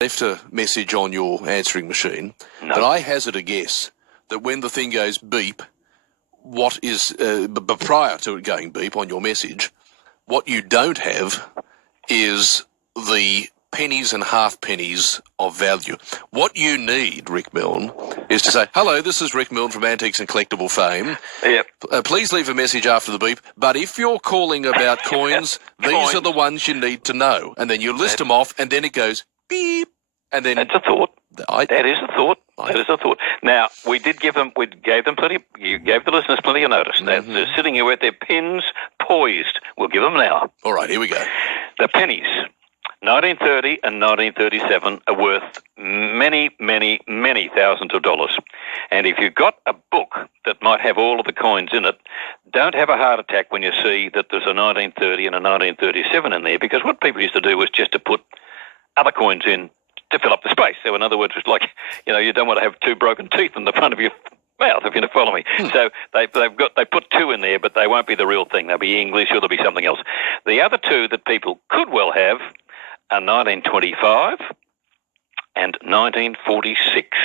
left a message on your answering machine, No. but I hazard a guess that when the thing goes beep, what is, but prior to it going beep on your message, what you don't have is the pennies and half pennies of value. What you need, Rick Milne, is to say, hello, this is Rick Milne from Antiques and Collectible fame. Yep. Please leave a message after the beep, but if you're calling about coins, these are the ones you need to know. And then you list them off, and then it goes beep, and then... That's a thought. That is a thought. That is a thought. Now, we gave them plenty, you gave the listeners plenty of notice. Mm-hmm. They're sitting here with their pens poised. We'll give them now. All right, here we go. The pennies, 1930 and 1937, are worth many, many, many thousands of dollars. And if you've got a book that might have all of the coins in it, don't have a heart attack when you see that there's a 1930 and a 1937 in there, because what people used to do was just to put other coins in to fill up the space. So in other words, it's like, you don't want to have two broken teeth in the front of your mouth, if you follow me. So they put two in there, but they won't be the real thing. They'll be English or they'll be something else. The other two that people could well have are 1925 and 1946,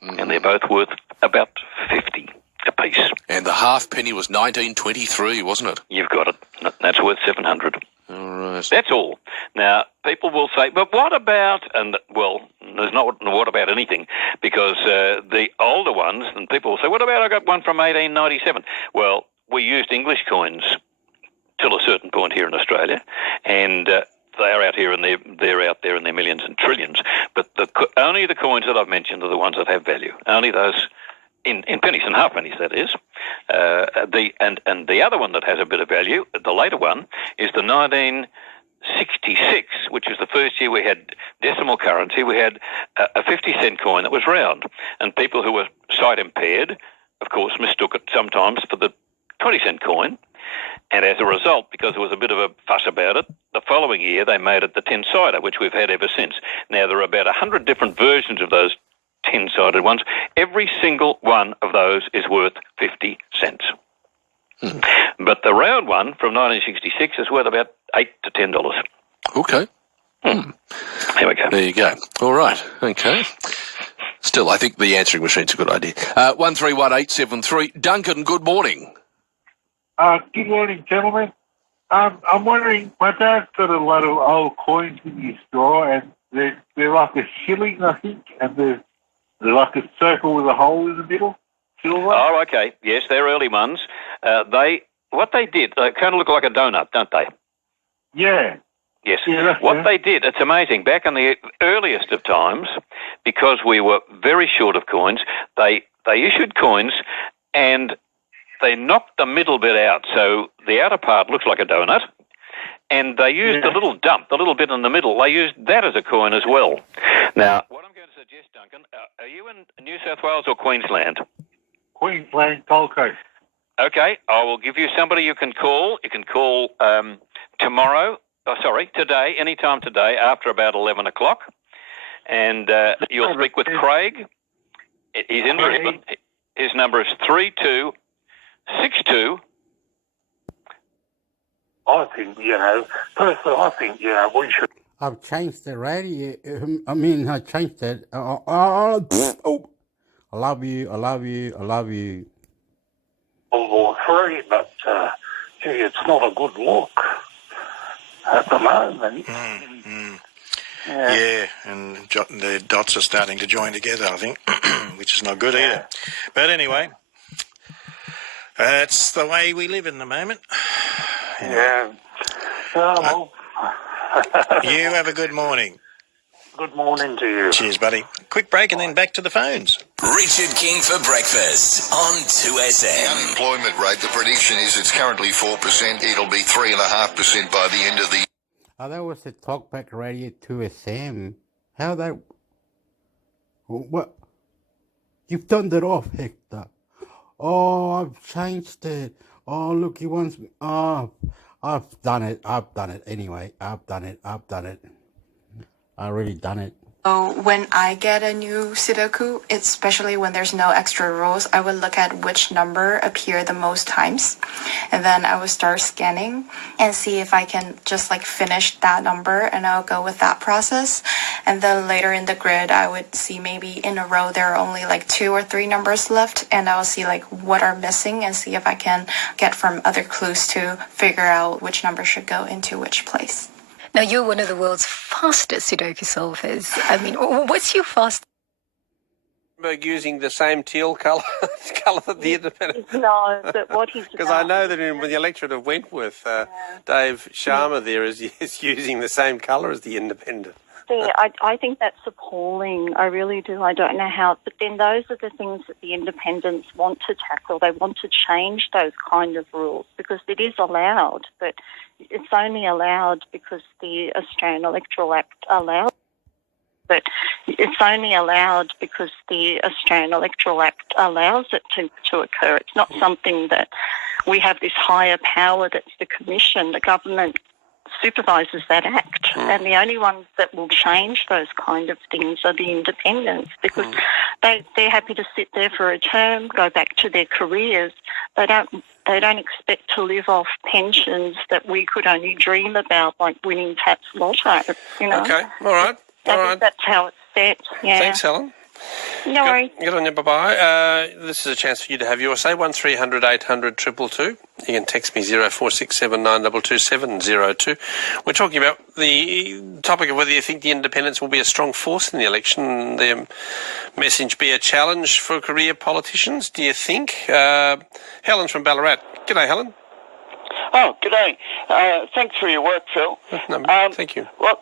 and they're both worth about 50 apiece. And the half penny was 1923, wasn't it? You've got it. That's worth 700. All right. That's all. Now, people will say, but what about, and well, there's not what about anything, because the older ones, and people will say, what about I got one from 1897? Well, we used English coins till a certain point here in Australia, and they're out here and they're out there in their millions and trillions. But only the coins that I've mentioned are the ones that have value. Only those in pennies and half pennies, that is. And the other one that has a bit of value, the later one, is the 1966, which was the first year we had decimal currency. We had a 50-cent coin that was round, and people who were sight impaired, of course, mistook it sometimes for the 20-cent coin. And as a result, because there was a bit of a fuss about it, the following year they made it the 10-sider, which we've had ever since. Now, there are about 100 different versions of those 10-sided ones. Every single one of those is worth 50 cents. But the round one from 1966 is worth about $8 to $10. Okay. There we go. There you go. All right. Okay. Still, I think the answering machine's a good idea. 131873. Duncan, good morning. Good morning, gentlemen. I'm wondering, my dad's got a lot of old coins in his drawer, and they're like a shilling, I think, and they're like a circle with a hole in the middle. Silver. Oh, okay. Yes, they're early ones. What they did, they kind of look like a donut, don't they? Yeah. Yes. Yeah, what they did, it's amazing. Back in the earliest of times, because we were very short of coins, they issued coins and they knocked the middle bit out, so the outer part looks like a donut, and they used the little dump, the little bit in the middle. They used that as a coin as well. Now, what I'm going to suggest, Duncan, are you in New South Wales or Queensland? Queensland, Gold Coast. Okay, I will give you somebody you can call. You can call today, anytime today, after about 11 o'clock, and you'll speak with Craig. He's in Brisbane. His number is 3262. I think, personally, we should. I've changed the radio. I changed it. I love you. I love you. I love you. World War III, but gee, it's not a good look at the moment. Yeah, and the dots are starting to join together, I think, which is not good either. But anyway, that's the way we live in the moment. Yeah. Well, you have a good morning. good morning to you. Cheers, buddy. Quick break and then back to the phones. Richard King for breakfast on 2SM. The unemployment rate, the prediction is it's currently 4%. It'll be 3.5% by the end of the year. Oh, that was the Talkback Radio 2SM. How that... What? You've turned it off, Hector. Oh, I've changed it. Oh, look, he wants me... Oh, I've done it. Anyway. I've done it. I already done it. So when I get a new Sudoku, especially when there's no extra rules, I would look at which number appear the most times. And then I would start scanning and see if I can just like finish that number, and I'll go with that process. And then later in the grid, I would see maybe in a row there are only like 2 or 3 numbers left, and I'll see like what are missing and see if I can get from other clues to figure out which number should go into which place. Now, you're one of the world's fastest Sudoku solvers. I mean, what's your fastest? Using the same teal colour that the independent. No, but what he's because I know that in the electorate of Wentworth, Dave Sharma there is using the same colour as the independent. Yeah, I think that's appalling. I really do. I don't know how. But then those are the things that the independents want to tackle. They want to change those kind of rules because it is allowed, but it's only allowed because the Australian Electoral Act allows. But it's only allowed because the Australian Electoral Act allows it to occur. It's not something that we have this higher power that's the Commission. The government supervises that act, and the only ones that will change those kind of things are the independents because they're happy to sit there for a term, go back to their careers. They don't expect to live off pensions that we could only dream about, like winning Taps Lotto. You know. Okay, all right. That's how it's set. Yeah. Thanks, Helen. No worries. Good on you. Bye-bye. This is a chance for you to have your say. 1300 800 222. You can text me 0467 922 702. We're talking about the topic of whether you think the independents will be a strong force in the election, their message be a challenge for career politicians. Do you think? Helen's from Ballarat. G'day, Helen. Oh, g'day. Thanks for your work, Phil. No, thank you. Well,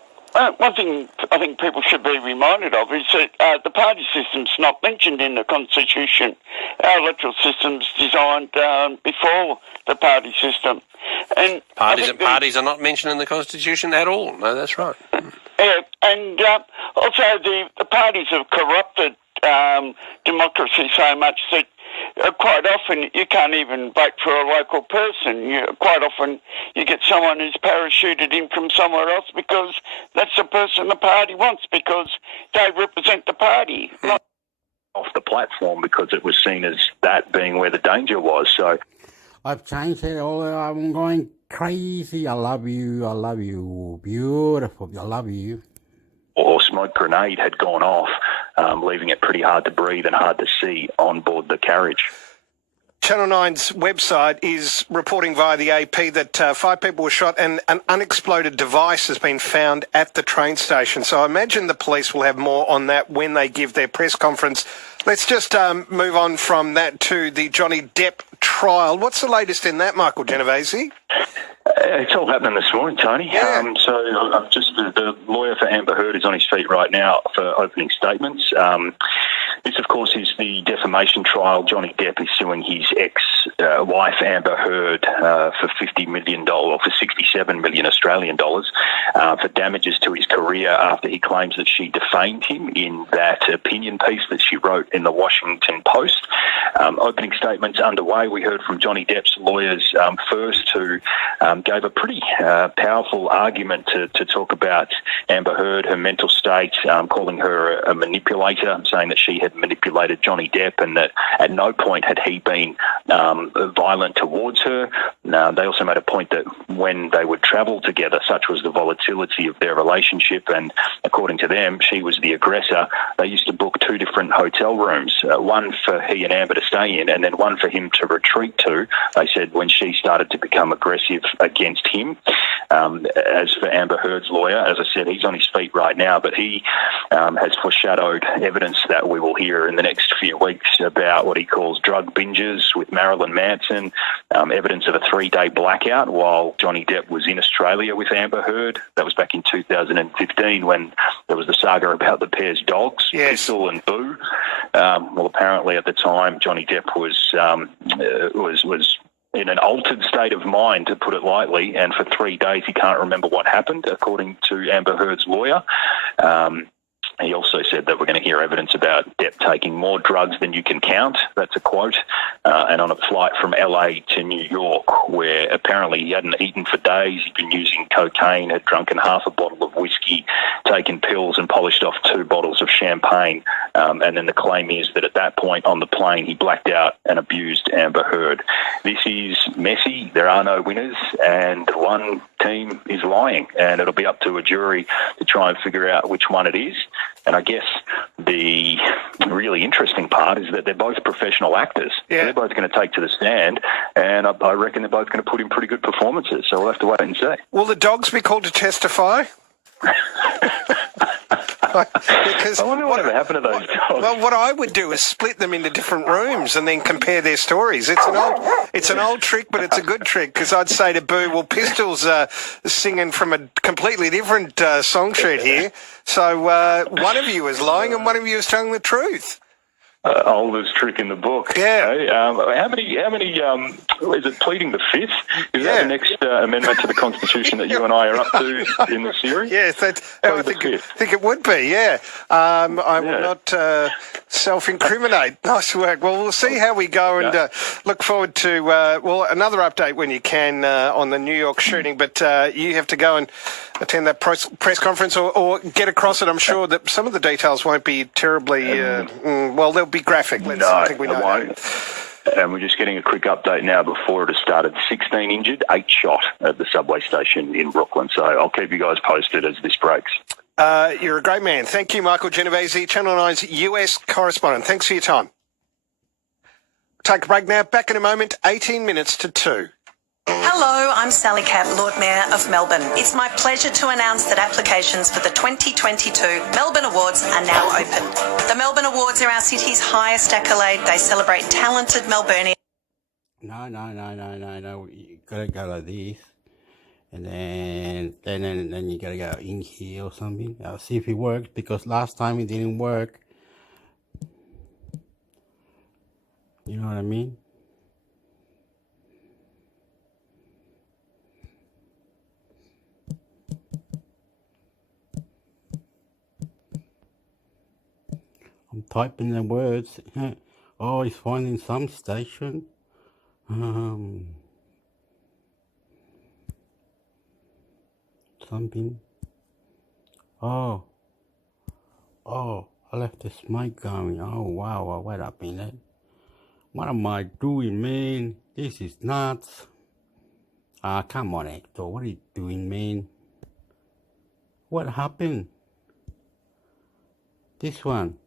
one thing I think people should be reminded of is that the party system's not mentioned in the Constitution. Our electoral system's designed before the party system. And parties are not mentioned in the Constitution at all. No, that's right. Yeah, and also the parties have corrupted democracy so much that quite often you can't even vote for a local person. Quite often you get someone who's parachuted in from somewhere else because that's the person the party wants because they represent the party. Not off the platform because it was seen as that being where the danger was. So I've changed it all. I'm going crazy. I love you. I love you. Beautiful. I love you. Or smoke grenade had gone off, leaving it pretty hard to breathe and hard to see on board the carriage. Channel 9's website is reporting via the AP that 5 people were shot and an unexploded device has been found at the train station. So I imagine the police will have more on that when they give their press conference. Let's just move on from that to the Johnny Depp trial. What's the latest in that, Michael Genovese? It's all happening this morning, Tony. Yeah. The lawyer for Amber Heard is on his feet right now for opening statements. This, of course, is the defamation trial. Johnny Depp is suing his ex-wife, Amber Heard, for $50 million, or for 67 million Australian dollars, for damages to his career after he claims that she defamed him in that opinion piece that she wrote in the Washington Post. Opening statements underway. We heard from Johnny Depp's lawyers first, who gave a pretty powerful argument to talk about Amber Heard, her mental state, calling her a manipulator, saying that she had manipulated Johnny Depp and that at no point had he been violent towards her. They also made a point that when they would travel together, such was the volatility of their relationship, and according to them, she was the aggressor. They used to book 2 different hotel rooms, one for he and Amber to stay in and then one for him to retreat to. They said when she started to become aggressive against him. As for Amber Heard's lawyer, as I said, he's on his feet right now, but he has foreshadowed evidence that we will hear in the next few weeks about what he calls drug binges with Marilyn Manson, evidence of a 3-day blackout while Johnny Depp was in Australia with Amber Heard. That was back in 2015 when there was the saga about the pair's dogs, yes. Pistol and Boo. Well, apparently at the time, Johnny Depp was in an altered state of mind, to put it lightly, and for 3 days he can't remember what happened, according to Amber Heard's lawyer. He also said that we're going to hear evidence about Depp taking more drugs than you can count. That's a quote. And on a flight from LA to New York, where apparently he hadn't eaten for days, he'd been using cocaine, had drunken half a bottle of whiskey, taken pills and polished off 2 bottles of champagne. And then the claim is that at that point on the plane, he blacked out and abused Amber Heard. This is messy. There are no winners, and one team is lying, and it'll be up to a jury to try and figure out which one it is. And I guess the really interesting part is that they're both professional actors. Yeah. So they're both going to take to the stand, and I reckon they're both going to put in pretty good performances. So we'll have to wait and see. Will the dogs be called to testify? Because I wonder whatever happened to those dogs. Well, what I would do is split them into different rooms and then compare their stories. It's an old trick, but it's a good trick, because I'd say to Boo, well, Pistol's singing from a completely different song sheet here, so one of you is lying and one of you is telling the truth. Oldest trick in the book. Yeah. Okay. How many? Is it pleading the fifth? Is that the next amendment to the Constitution that you and I are up to in the series? Yes, I think it would be. Yeah. I will not self-incriminate. Nice work. Well, we'll see how we go, and look forward to another update when you can on the New York shooting. But you have to go and attend that press conference or get across it. I'm sure that some of the details won't be terribly they'll be graphic. I think we know won't. And we're just getting a quick update now before it has started. 16 injured, 8 shot at the subway station in Brooklyn. So I'll keep you guys posted as this breaks. You're a great man. Thank you, Michael Genovese, Channel 9's US correspondent. Thanks for your time. Take a break now. Back in a moment, 18 minutes to 2. Hello, I'm Sally Capp, Lord Mayor of Melbourne. It's my pleasure to announce that applications for the 2022 Melbourne Awards are now open. The Melbourne Awards are our city's highest accolade. They celebrate talented Melburnians. No. You gotta go like this. And then you gotta go in here or something. I'll see if it works, because last time it didn't work. You know what I mean? I'm typing the words. Oh, it's finding some station. Something. Oh, I left the mic going. Oh, wow, wait up a minute. What am I doing, man? This is nuts. Come on, Hector. What are you doing, man? What happened? This one.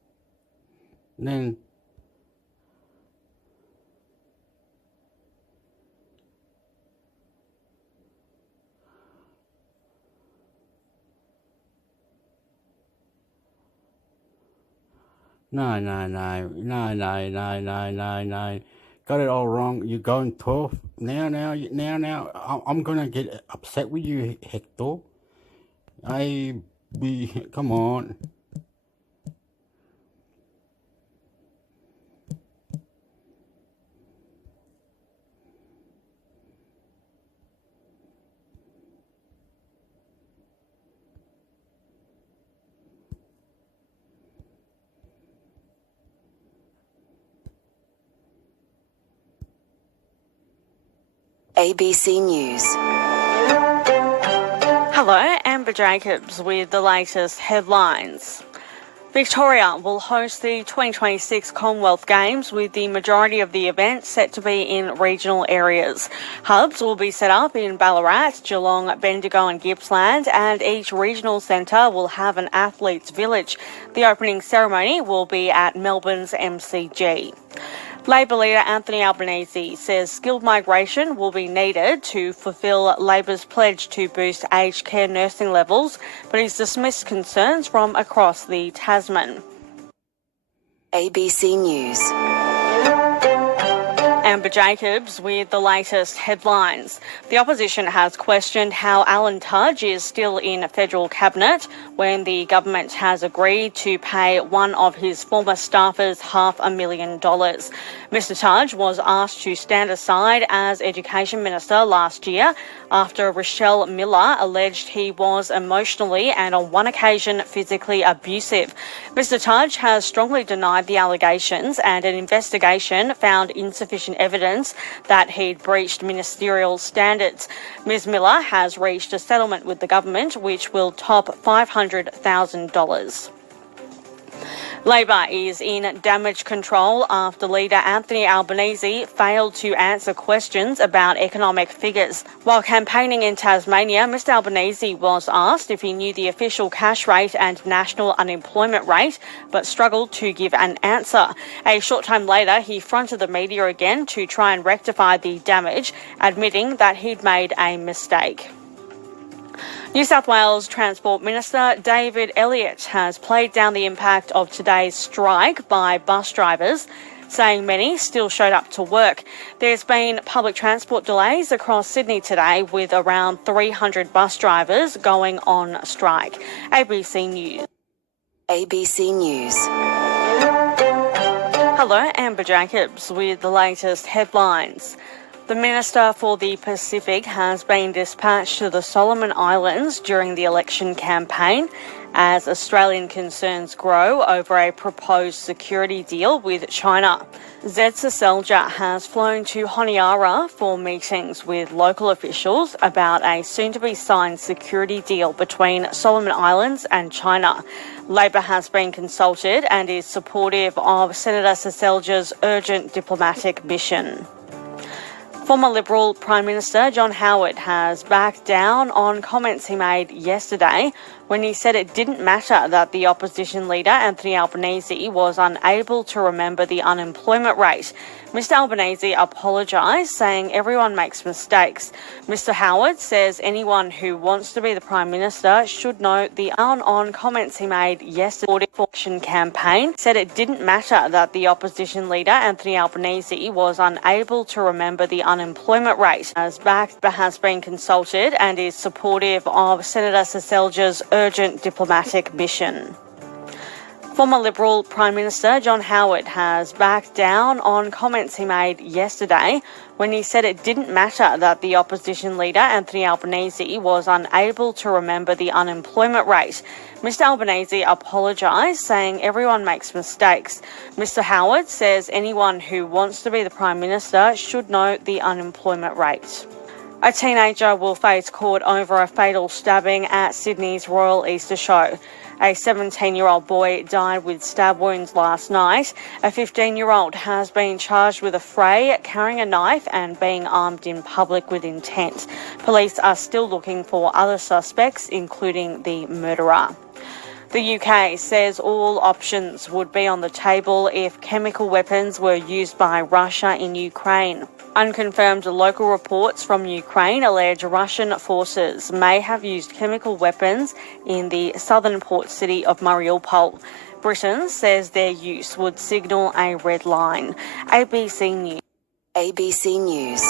Then no. Got it all wrong. You're going 12 now. I'm gonna get upset with you, Hector. Come on. ABC News. Hello, Amber Jacobs with the latest headlines. Victoria will host the 2026 Commonwealth Games, with the majority of the events set to be in regional areas. Hubs will be set up in Ballarat, Geelong, Bendigo and Gippsland, and each regional centre will have an athletes' village. The opening ceremony will be at Melbourne's MCG. Labor leader Anthony Albanese says skilled migration will be needed to fulfil Labor's pledge to boost aged care nursing levels, but he's dismissed concerns from across the Tasman. ABC News. Amber Jacobs with the latest headlines. The opposition has questioned how Alan Tudge is still in federal cabinet when the government has agreed to pay one of his former staffers $500,000. Mr Tudge was asked to stand aside as Education Minister last year after Rochelle Miller alleged he was emotionally and on one occasion physically abusive. Mr Tudge has strongly denied the allegations, and an investigation found insufficient evidence that he'd breached ministerial standards. Ms Miller has reached a settlement with the government which will top $500,000. Labor is in damage control after leader Anthony Albanese failed to answer questions about economic figures. While campaigning in Tasmania, Mr Albanese was asked if he knew the official cash rate and national unemployment rate, but struggled to give an answer. A short time later, he fronted the media again to try and rectify the damage, admitting that he'd made a mistake. New South Wales Transport Minister David Elliott has played down the impact of today's strike by bus drivers, saying many still showed up to work. There's been public transport delays across Sydney today with around 300 bus drivers going on strike. ABC News. ABC News. Hello, Amber Jacobs with the latest headlines. The Minister for the Pacific has been dispatched to the Solomon Islands during the election campaign as Australian concerns grow over a proposed security deal with China. Zed Seselja has flown to Honiara for meetings with local officials about a soon-to-be-signed security deal between Solomon Islands and China. Labor has been consulted and is supportive of Senator Seselja's urgent diplomatic mission. Former Liberal Prime Minister John Howard has backed down on comments he made yesterday when he said it didn't matter that the opposition leader Anthony Albanese was unable to remember the unemployment rate. Mr Albanese apologised, saying everyone makes mistakes. Mr Howard says anyone who wants to be the Prime Minister should know the on comments he made yesterday for the election campaign. Said it didn't matter that the opposition leader Anthony Albanese was unable to remember the unemployment rate. Has been consulted and is supportive of Senator Seselja's urgent diplomatic mission. Former Liberal Prime Minister John Howard has backed down on comments he made yesterday when he said it didn't matter that the opposition leader Anthony Albanese was unable to remember the unemployment rate. Mr Albanese apologised, saying everyone makes mistakes. Mr Howard says anyone who wants to be the Prime Minister should know the unemployment rate. A teenager will face court over a fatal stabbing at Sydney's Royal Easter Show. A 17-year-old boy died with stab wounds last night. A 15-year-old has been charged with a fray, carrying a knife and being armed in public with intent. Police are still looking for other suspects, including the murderer. The UK says all options would be on the table if chemical weapons were used by Russia in Ukraine. Unconfirmed local reports from Ukraine allege Russian forces may have used chemical weapons in the southern port city of Mariupol. Britain says their use would signal a red line. ABC News. ABC News.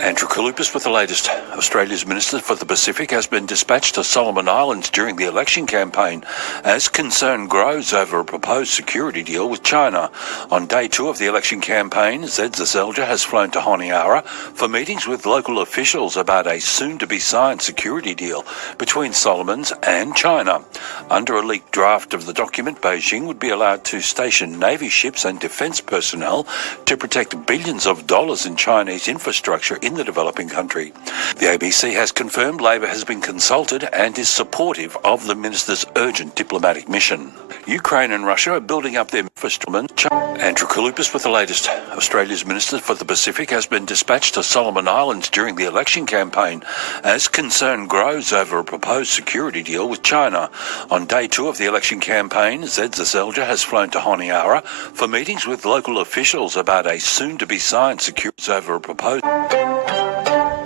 Andrew Kalupis with the latest. Australia's Minister for the Pacific has been dispatched to Solomon Islands during the election campaign as concern grows over a proposed security deal with China. On day 2 of the election campaign, Zed Seselja has flown to Honiara for meetings with local officials about a soon-to-be-signed security deal between Solomons and China. Under a leaked draft of the document, Beijing would be allowed to station Navy ships and defence personnel to protect billions of dollars in Chinese infrastructure in the developing country. The ABC has confirmed Labor has been consulted and is supportive of the minister's urgent diplomatic mission. Ukraine and Russia are building up their infrastructure. Andrew Kalupis with the latest. Australia's Minister for the Pacific has been dispatched to Solomon Islands during the election campaign as concern grows over a proposed security deal with China. On day 2 of the election campaign, Zed Seselja has flown to Honiara for meetings with local officials about a soon-to-be-signed security over a proposed.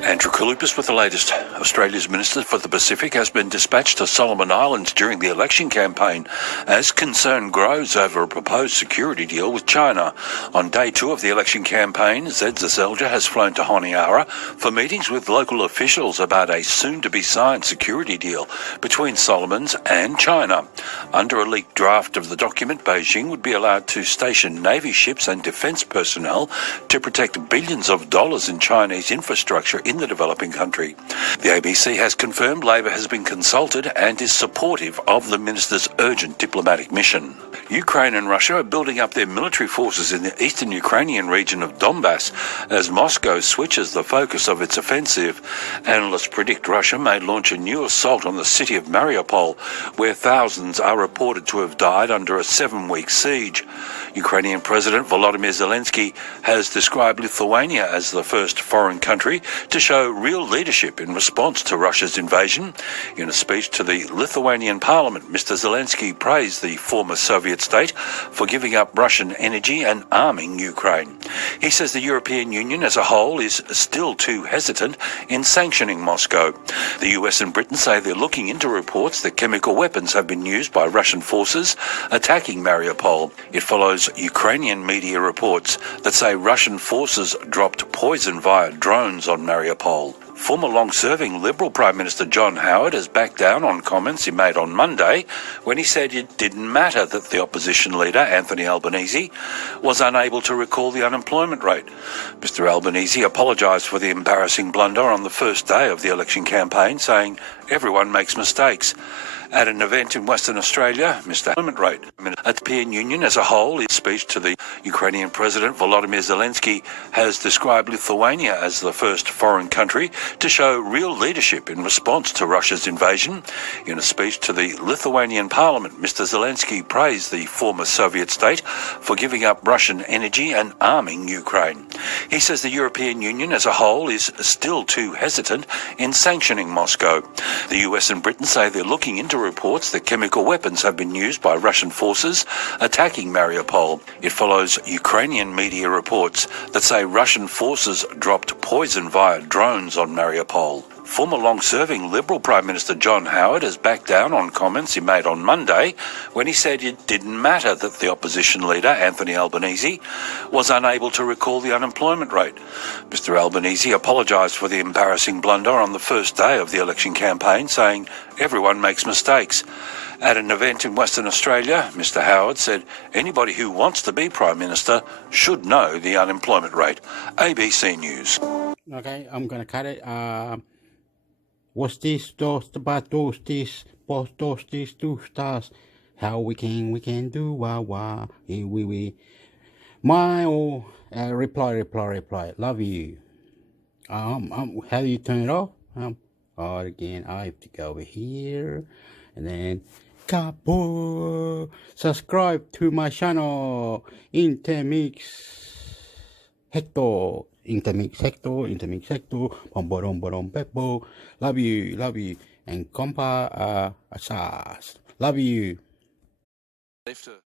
Andrew Andrew Kalupis with the latest. Australia's Minister for the Pacific has been dispatched to Solomon Islands during the election campaign as concern grows over a proposed security deal with China. On day 2 of the election campaign, Zed Zaselja has flown to Honiara for meetings with local officials about a soon-to-be-signed security deal between Solomons and China. Under a leaked draft of the document, Beijing would be allowed to station Navy ships and defence personnel to protect billions of dollars in Chinese infrastructure in the developing country. The ABC has confirmed Labor has been consulted and is supportive of the minister's urgent diplomatic mission. Ukraine and Russia are building up their military forces in the eastern Ukrainian region of Donbass as Moscow switches the focus of its offensive. Analysts predict Russia may launch a new assault on the city of Mariupol, where thousands are reported to have died under a 7-week siege. Ukrainian President Volodymyr Zelensky has described Lithuania as the first foreign country to show real leadership in response to Russia's invasion. In a speech to the Lithuanian parliament, Mr. Zelensky praised the former Soviet state for giving up Russian energy and arming Ukraine. He says the European Union as a whole is still too hesitant in sanctioning Moscow. The US and Britain say they're looking into reports that chemical weapons have been used by Russian forces attacking Mariupol. It follows Ukrainian media reports that say Russian forces dropped poison via drones on Mariupol. Former long-serving Liberal Prime Minister John Howard has backed down on comments he made on Monday when he said it didn't matter that the opposition leader, Anthony Albanese, was unable to recall the unemployment rate. Mr Albanese apologised for the embarrassing blunder on the first day of the election campaign, saying everyone makes mistakes. At an event in Western Australia, Mr. Unemployment rate at the European Union as a whole, in speech to the Ukrainian President Volodymyr Zelensky has described Lithuania as the first foreign country to show real leadership in response to Russia's invasion. In a speech to the Lithuanian parliament, Mr. Zelensky praised the former Soviet state for giving up Russian energy and arming Ukraine. He says the European Union as a whole is still too hesitant in sanctioning Moscow. The US and Britain say they're looking into reports that chemical weapons have been used by Russian forces attacking Mariupol. It follows Ukrainian media reports that say Russian forces dropped poison via drones on Mariupol. Former long-serving Liberal Prime Minister John Howard has backed down on comments he made on Monday when he said it didn't matter that the opposition leader, Anthony Albanese, was unable to recall the unemployment rate. Mr Albanese apologised for the embarrassing blunder on the first day of the election campaign, saying everyone makes mistakes. At an event in Western Australia, Mr Howard said anybody who wants to be Prime Minister should know the unemployment rate. ABC News. Okay, I'm going to cut it. What's this? Those this, post these 2 stars. How we can do wah. We. My reply. Love you. How do you turn it off? Again, I have to go over here and then subscribe to my channel, intermix hector. Intermix hector, bom, peppo. Love you, and compa asas. Love you.